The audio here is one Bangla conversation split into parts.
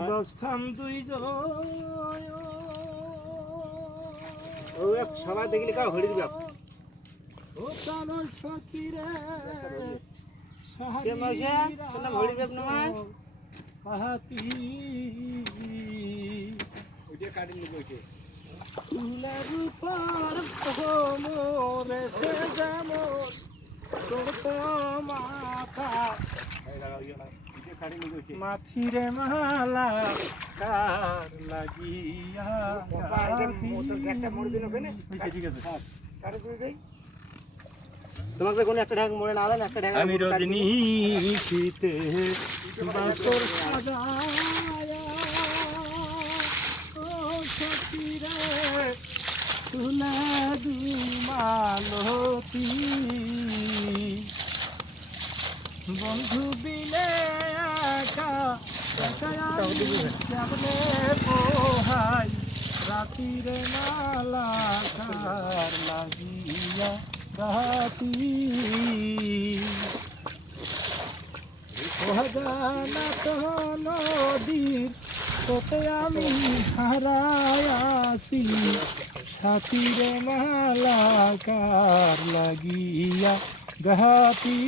বস্থাম দুই ও এক সবাই দেখলি কা হড়ির ব্যাপ ও প্রাণ সখীরে কে মাউসা? তোর নাম হরির বাপ নয়? পাহাতি। ওইটা কাটি নিব ওইটা তুলার উপর মোরে সে যেমন তোর মাথা। কাটি নিব ওইটা মাথিরে মালা কার লাগিয়া? ঠিক আছে, তোমাকে কোন আমি রজনী শীতে বন্ধু বিলে একা একা আমি কেমনে পোহাই রাতিরে মালা কার লাগিয়া রাতি অজানা তো নদীর তোতে আমি হারায় আসি সাথীরে মালা কার লাগিয়া গাতি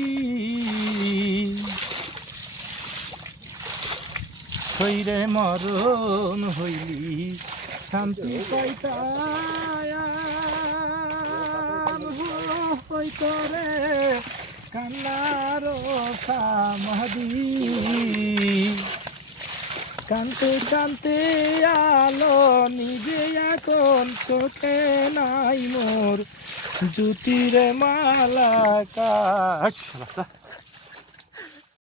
হইরে মরণ হইলি, শান্তি পাইতাম হইতরে, কান্নার সামাদি কানতে কানতে আলো নিজে এখন চোখে নাই মোর জুতিরে মালা কাশ।